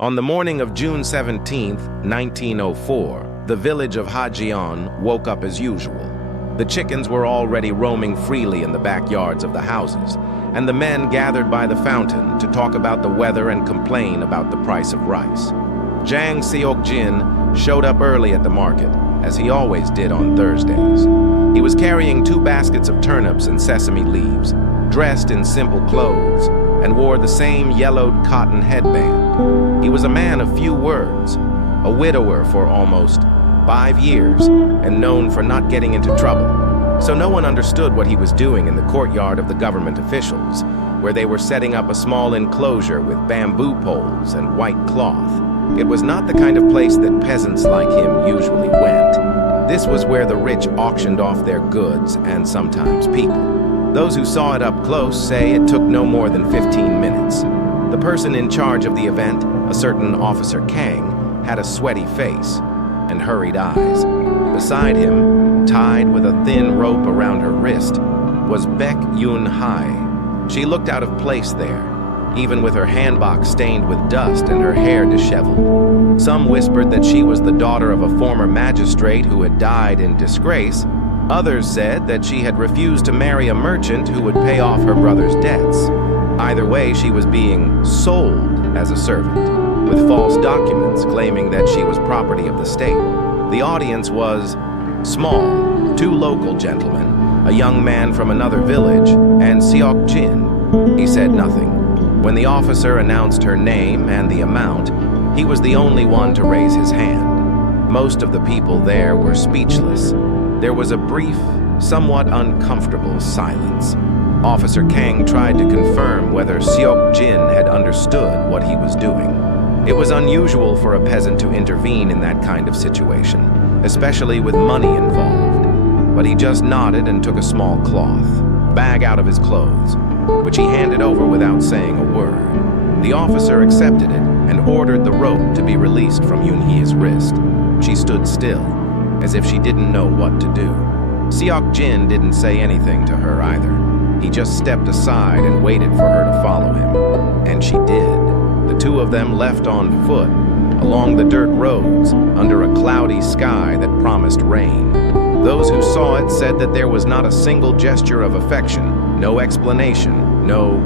On the morning of June 17, 1904, the village of Hajian woke up as usual. The chickens were already roaming freely in the backyards of the houses, and the men gathered by the fountain to talk about the weather and complain about the price of rice. Jang Seok-jin showed up early at the market, as he always did on Thursdays. He was carrying 2 baskets of turnips and sesame leaves, dressed in simple clothes, and wore the same yellowed cotton headband. He was a man of few words, a widower for almost 5 years, and known for not getting into trouble. So no one understood what he was doing in the courtyard of the government officials, where they were setting up a small enclosure with bamboo poles and white cloth. It was not the kind of place that peasants like him usually went. This was where the rich auctioned off their goods and sometimes people. Those who saw it up close say it took no more than 15 minutes. The person in charge of the event, a certain Officer Kang, had a sweaty face and hurried eyes. Beside him, tied with a thin rope around her wrist, was Baek Eun-hye. She looked out of place there, even with her handbox stained with dust and her hair disheveled. Some whispered that she was the daughter of a former magistrate who had died in disgrace. Others said that she had refused to marry a merchant who would pay off her brother's debts. Either way, she was being sold as a servant, with false documents claiming that she was property of the state. The audience was small: 2 local gentlemen, a young man from another village, and Seok-jin. He said nothing. When the officer announced her name and the amount, he was the only one to raise his hand. Most of the people there were speechless. There was a brief, somewhat uncomfortable silence. Officer Kang tried to confirm whether Seok-jin had understood what he was doing. It was unusual for a peasant to intervene in that kind of situation, especially with money involved. But he just nodded and took a small cloth bag out of his clothes, which he handed over without saying a word. The officer accepted it and ordered the rope to be released from Eun-hye's wrist. She stood still, as if she didn't know what to do. Seok-jin didn't say anything to her either. He just stepped aside and waited for her to follow him. And she did. The 2 of them left on foot, along the dirt roads, under a cloudy sky that promised rain. Those who saw it said that there was not a single gesture of affection, no explanation, no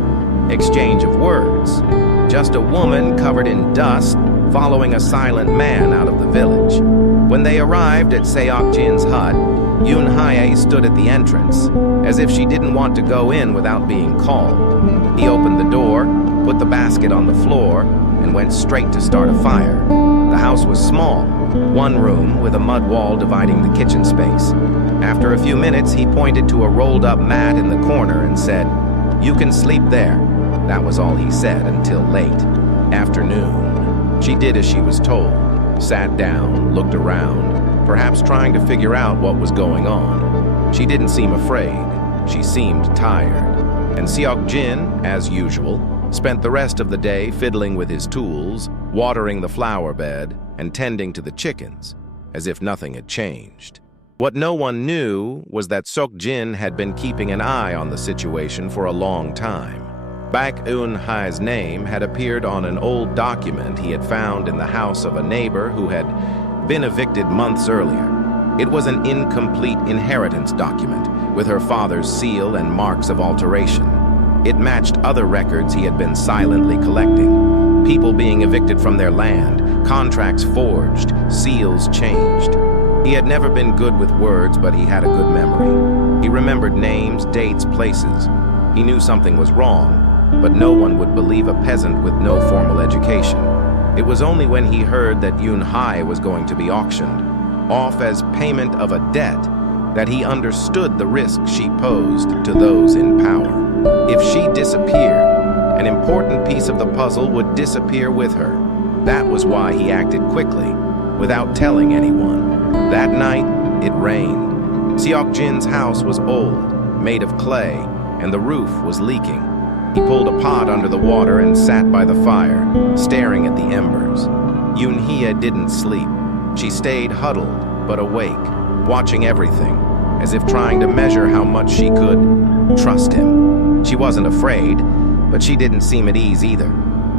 exchange of words. Just a woman covered in dust following a silent man out of the village. When they arrived at Seok-jin's hut, Eun-hye stood at the entrance, as if she didn't want to go in without being called. He opened the door, put the basket on the floor, and went straight to start a fire. The house was small, 1 room with a mud wall dividing the kitchen space. After a few minutes, he pointed to a rolled-up mat in the corner and said, "You can sleep there." That was all he said until late afternoon. She did as she was told, sat down, looked around, perhaps trying to figure out what was going on. She didn't seem afraid. She seemed tired. And Seok-jin, as usual, spent the rest of the day fiddling with his tools, watering the flower bed, and tending to the chickens, as if nothing had changed. What no one knew was that Seok-jin had been keeping an eye on the situation for a long time. Baek Eun-hye's name had appeared on an old document he had found in the house of a neighbor who had been evicted months earlier. It was an incomplete inheritance document, with her father's seal and marks of alteration. It matched other records he had been silently collecting: people being evicted from their land, contracts forged, seals changed. He had never been good with words, but he had a good memory. He remembered names, dates, places. He knew something was wrong, but no one would believe a peasant with no formal education. It was only when he heard that Eun-hye was going to be auctioned off as payment of a debt that he understood the risk she posed to those in power. If she disappeared, an important piece of the puzzle would disappear with her. That was why he acted quickly, without telling anyone. That night, it rained. Seok-jin's house was old, made of clay, and the roof was leaking. He pulled a pot under the water and sat by the fire, staring at the embers. Eun-hye didn't sleep. She stayed huddled, but awake, watching everything, as if trying to measure how much she could trust him. She wasn't afraid, but she didn't seem at ease either.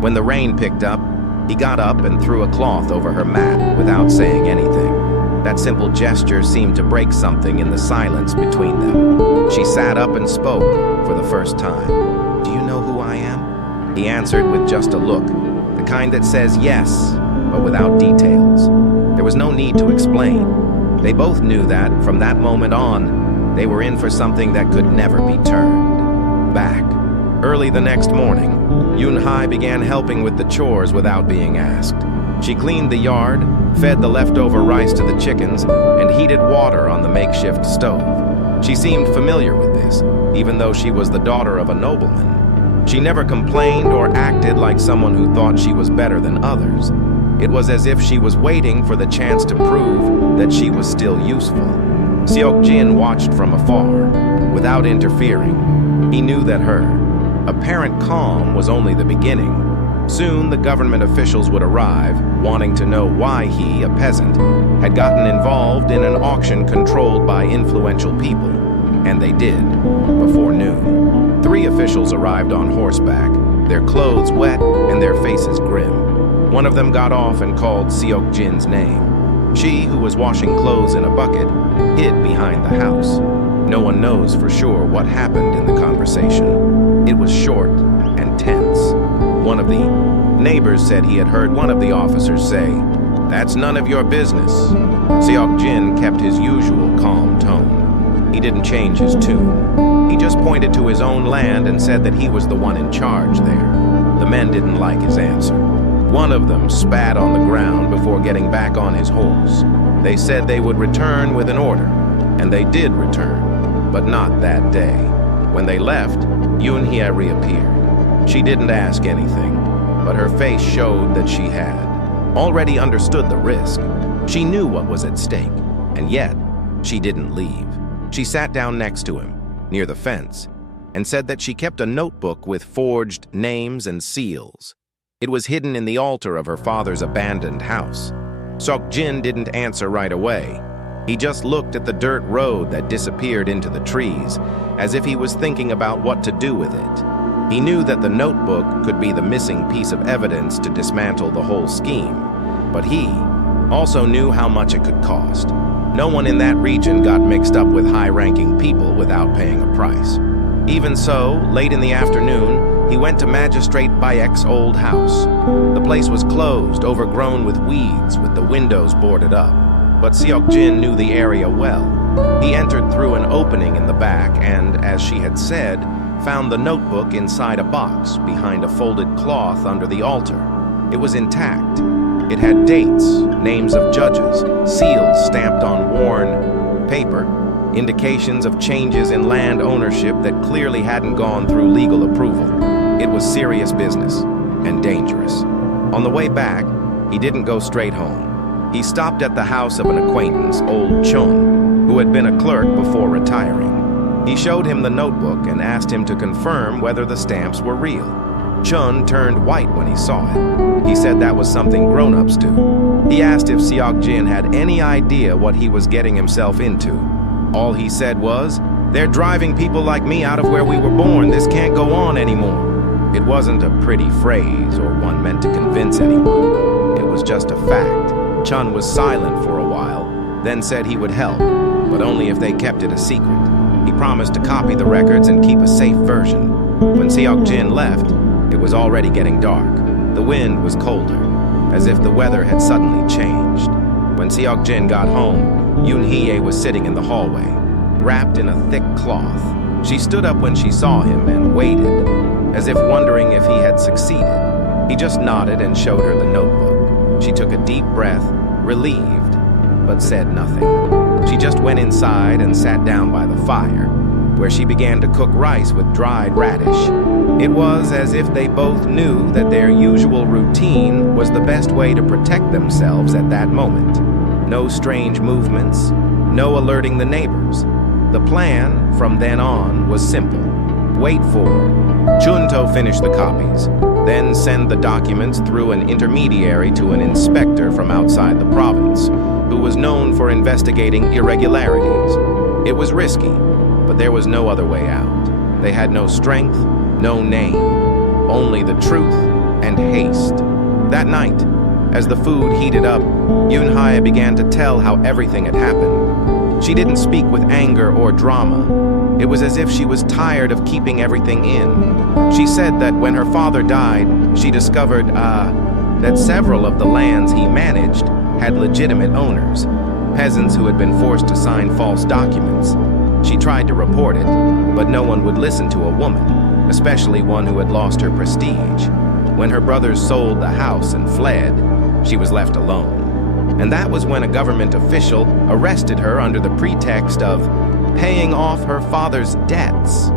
When the rain picked up, He got up and threw a cloth over her mat without saying anything. That simple gesture seemed to break something in the silence between them. She sat up and spoke for the first time. "Do you know who I am?" He answered with just a look, the kind that says yes, but without details. There was no need to explain. They both knew that, from that moment on, they were in for something that could never be turned back. Early the next morning, Eun-hye began helping with the chores without being asked. She cleaned the yard, fed the leftover rice to the chickens, and heated water on the makeshift stove. She seemed familiar with this, even though she was the daughter of a nobleman. She never complained or acted like someone who thought she was better than others. It was as if she was waiting for the chance to prove that she was still useful. Seok-jin watched from afar, without interfering. He knew that her apparent calm was only the beginning. Soon the government officials would arrive, wanting to know why he, a peasant, had gotten involved in an auction controlled by influential people. And they did, before noon. 3 officials arrived on horseback, their clothes wet and their faces grim. One of them got off and called Seok-jin's name. She, who was washing clothes in a bucket, hid behind the house. No one knows for sure what happened in the conversation. It was short and tense. One of the neighbors said he had heard one of the officers say, "That's none of your business." Seok-jin kept his usual calm tone. He didn't change his tune. He just pointed to his own land and said that he was the one in charge there. The men didn't like his answer. One of them spat on the ground before getting back on his horse. They said they would return with an order, and they did return, but not that day. When they left, Eun-hye reappeared. She didn't ask anything, but her face showed that she had already understood the risk. She knew what was at stake, and yet she didn't leave. She sat down next to him, near the fence, and said that she kept a notebook with forged names and seals. It was hidden in the altar of her father's abandoned house. Seok-jin didn't answer right away. He just looked at the dirt road that disappeared into the trees, as if he was thinking about what to do with it. He knew that the notebook could be the missing piece of evidence to dismantle the whole scheme, but he also knew how much it could cost. No one in that region got mixed up with high-ranking people without paying a price. Even so, late in the afternoon, he went to Magistrate Baek's old house. The place was closed, overgrown with weeds, with the windows boarded up. But Seok-jin knew the area well. He entered through an opening in the back and, as she had said, found the notebook inside a box behind a folded cloth under the altar. It was intact. It had dates, names of judges, seals stamped on worn paper, indications of changes in land ownership that clearly hadn't gone through legal approval. It was serious business and dangerous. On the way back, he didn't go straight home. He stopped at the house of an acquaintance, old Chun, who had been a clerk before retiring. He showed him the notebook and asked him to confirm whether the stamps were real. Chun turned white when he saw it. He said that was something grown-ups do. He asked if Seok-jin had any idea what he was getting himself into. All he said was, "They're driving people like me out of where we were born. This can't go on anymore." It wasn't a pretty phrase or one meant to convince anyone. It was just a fact. Chun was silent for a while, then said he would help, but only if they kept it a secret. He promised to copy the records and keep a safe version. When Seok-jin left, it was already getting dark. The wind was colder, as if the weather had suddenly changed. When Seok-jin got home, Eun-hye was sitting in the hallway, wrapped in a thick cloth. She stood up when she saw him and waited, as if wondering if he had succeeded. He just nodded and showed her the notebook. She took a deep breath, relieved, but said nothing. She just went inside and sat down by the fire, where she began to cook rice with dried radish. It was as if they both knew that their usual routine was the best way to protect themselves at that moment. No strange movements, no alerting the neighbors. The plan, from then on, was simple. Wait for Chun to finish the copies, then send the documents through an intermediary to an inspector from outside the province, who was known for investigating irregularities. It was risky, but there was no other way out. They had no strength, no name, only the truth and haste. That night, as the food heated up, Eun-hye began to tell how everything had happened. She didn't speak with anger or drama. It was as if she was tired of keeping everything in. She said that when her father died, she discovered, that several of the lands he managed had legitimate owners, peasants who had been forced to sign false documents. She tried to report it, but no one would listen to a woman, especially one who had lost her prestige. When her brothers sold the house and fled, she was left alone. And that was when a government official arrested her under the pretext of paying off her father's debts.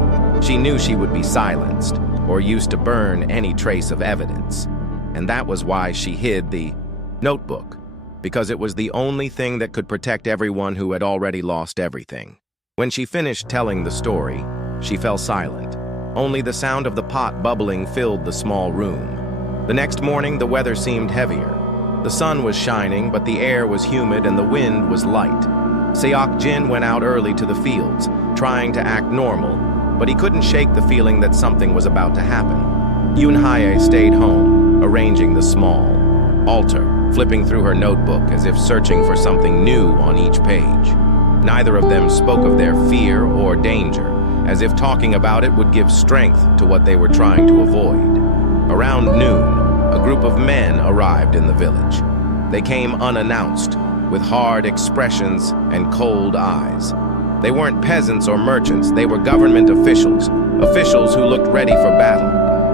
She knew she would be silenced, or used to burn any trace of evidence. And that was why she hid the notebook, because it was the only thing that could protect everyone who had already lost everything. When she finished telling the story, she fell silent. Only the sound of the pot bubbling filled the small room. The next morning, the weather seemed heavier. The sun was shining, but the air was humid and the wind was light. Seok-jin went out early to the fields, trying to act normal, but he couldn't shake the feeling that something was about to happen. Eun-hye stayed home, arranging the small altar, flipping through her notebook as if searching for something new on each page. Neither of them spoke of their fear or danger, as if talking about it would give strength to what they were trying to avoid. Around noon, a group of men arrived in the village. They came unannounced, with hard expressions and cold eyes. They weren't peasants or merchants, they were government officials who looked ready for battle.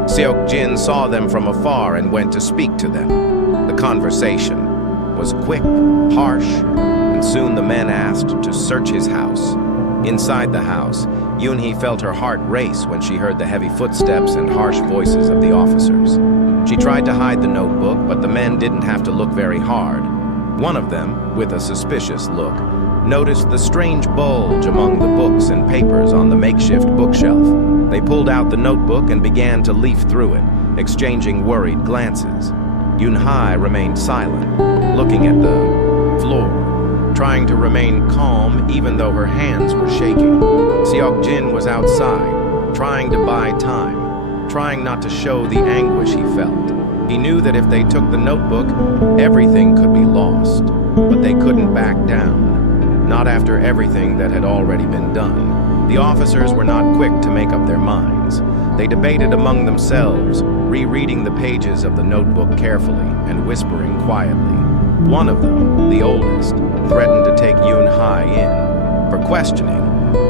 Seok-jin saw them from afar and went to speak to them. The conversation was quick, harsh, and soon the men asked to search his house. Inside the house, Eun-hye felt her heart race when she heard the heavy footsteps and harsh voices of the officers. She tried to hide the notebook, but the men didn't have to look very hard. One of them, with a suspicious look, noticed the strange bulge among the books and papers on the makeshift bookshelf. They pulled out the notebook and began to leaf through it, exchanging worried glances. Eun-hye remained silent, looking at the floor, trying to remain calm even though her hands were shaking. Seok-jin was outside, trying to buy time, trying not to show the anguish he felt. He knew that if they took the notebook, everything could be lost, but they couldn't back down, not after everything that had already been done. The officers were not quick to make up their minds. They debated among themselves, rereading the pages of the notebook carefully and whispering quietly. One of them, the oldest, threatened to take Eun-hye in for questioning,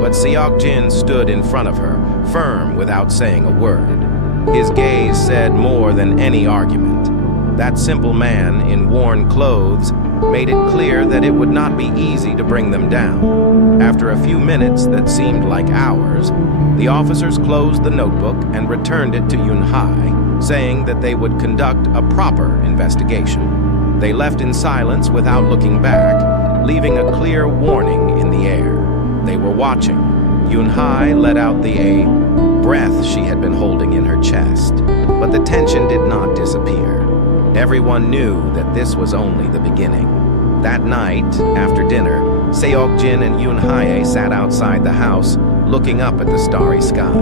but Seok-jin stood in front of her, firm without saying a word. His gaze said more than any argument. That simple man in worn clothes made it clear that it would not be easy to bring them down. After a few minutes that seemed like hours, the officers closed the notebook and returned it to Eun-hye, saying that they would conduct a proper investigation. They left in silence without looking back, leaving a clear warning in the air. They were watching. Eun-hye let out the breath she had been holding in her chest, but the tension did not disappear. Everyone knew that this was only the beginning. That night, after dinner, Seok-jin and Eun-hye sat outside the house, looking up at the starry sky.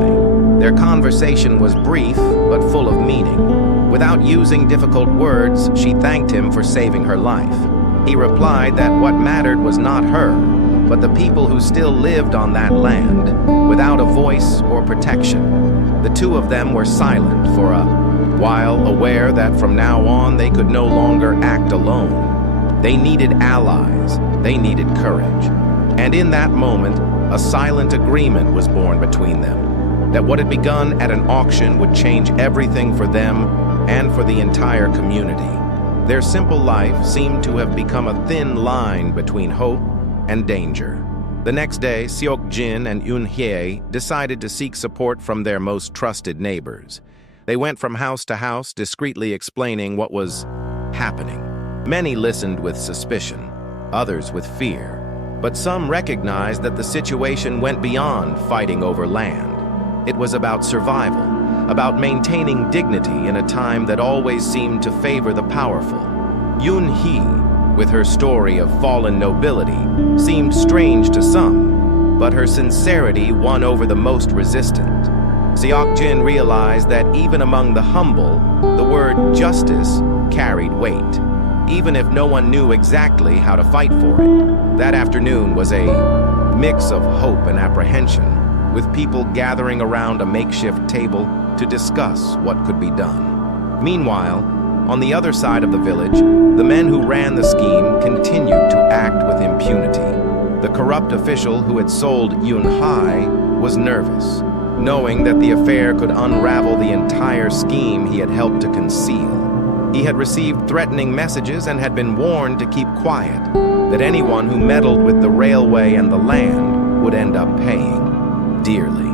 Their conversation was brief, but full of meaning. Without using difficult words, she thanked him for saving her life. He replied that what mattered was not her, but the people who still lived on that land, without a voice or protection. The two of them were silent for a while, aware that from now on they could no longer act alone. They needed allies, they needed courage. And in that moment, a silent agreement was born between them, that what had begun at an auction would change everything for them and for the entire community. Their simple life seemed to have become a thin line between hope and danger. The next day, Seok-jin and Eun-hye decided to seek support from their most trusted neighbors. They went from house to house, discreetly explaining what was happening. Many listened with suspicion, others with fear, but some recognized that the situation went beyond fighting over land. It was about survival, about maintaining dignity in a time that always seemed to favor the powerful. Eun-hye, with her story of fallen nobility, seemed strange to some, but her sincerity won over the most resistant. Seok-jin realized that even among the humble, the word justice carried weight, even if no one knew exactly how to fight for it. That afternoon was a mix of hope and apprehension, with people gathering around a makeshift table to discuss what could be done. Meanwhile, on the other side of the village, the men who ran the scheme continued to act with impunity. The corrupt official who had sold Eun-hye was nervous, knowing that the affair could unravel the entire scheme he had helped to conceal. He had received threatening messages and had been warned to keep quiet, that anyone who meddled with the railway and the land would end up paying dearly.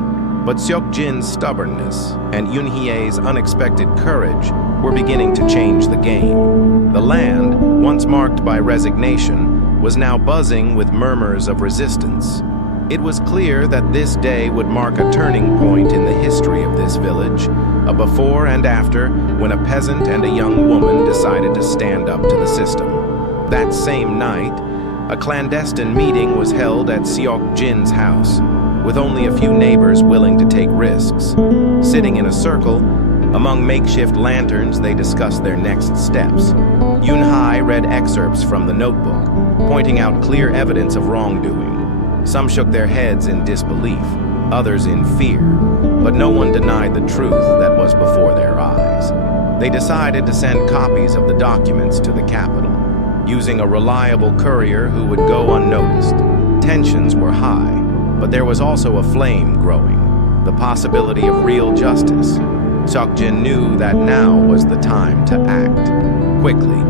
But Seok-jin's stubbornness and Eun-hye's unexpected courage were beginning to change the game. The land, once marked by resignation, was now buzzing with murmurs of resistance. It was clear that this day would mark a turning point in the history of this village, a before and after when a peasant and a young woman decided to stand up to the system. That same night, a clandestine meeting was held at Seok-jin's house, with only a few neighbors willing to take risks. Sitting in a circle, among makeshift lanterns, they discussed their next steps. Eun-hye read excerpts from the notebook, pointing out clear evidence of wrongdoing. Some shook their heads in disbelief, others in fear, but no one denied the truth that was before their eyes. They decided to send copies of the documents to the capital, using a reliable courier who would go unnoticed. Tensions were high, but there was also a flame growing, the possibility of real justice. Seok-jin knew that now was the time to act, quickly,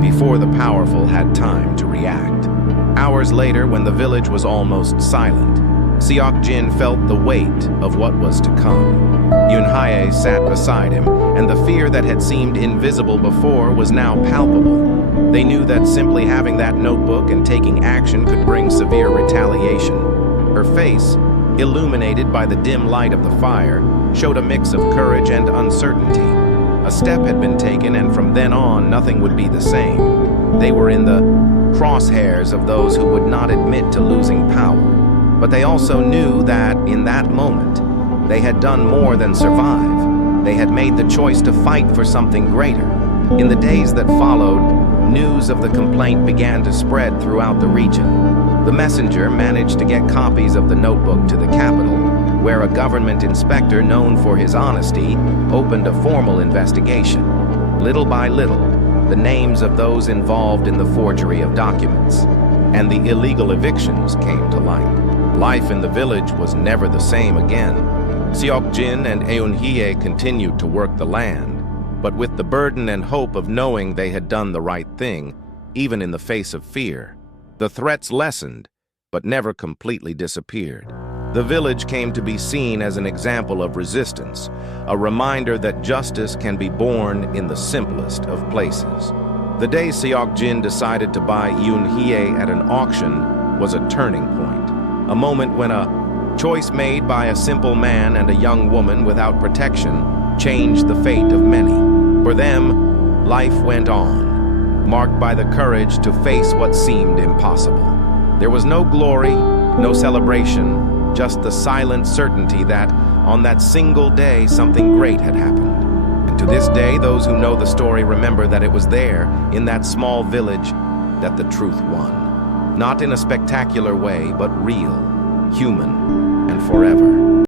before the powerful had time to react. Hours later, when the village was almost silent, Seok-jin felt the weight of what was to come. Eun-hye sat beside him, and the fear that had seemed invisible before was now palpable. They knew that simply having that notebook and taking action could bring severe retaliation. Her face, illuminated by the dim light of the fire, showed a mix of courage and uncertainty. A step had been taken, and from then on, nothing would be the same. They were in the crosshairs of those who would not admit to losing power. But they also knew that, in that moment, they had done more than survive. They had made the choice to fight for something greater. In the days that followed, news of the complaint began to spread throughout the region. The messenger managed to get copies of the notebook to the capital, where a government inspector known for his honesty opened a formal investigation. Little by little, the names of those involved in the forgery of documents and the illegal evictions came to light. Life in the village was never the same again. Seok-jin and Eun-hye continued to work the land, but with the burden and hope of knowing they had done the right thing, even in the face of fear. The threats lessened, but never completely disappeared. The village came to be seen as an example of resistance, a reminder that justice can be born in the simplest of places. The day Seok-jin decided to buy Eun-hye at an auction was a turning point, a moment when a choice made by a simple man and a young woman without protection changed the fate of many. For them, life went on, marked by the courage to face what seemed impossible. There was no glory, no celebration, just the silent certainty that, on that single day, something great had happened. And to this day, those who know the story remember that it was there, in that small village, that the truth won. Not in a spectacular way, but real, human, and forever.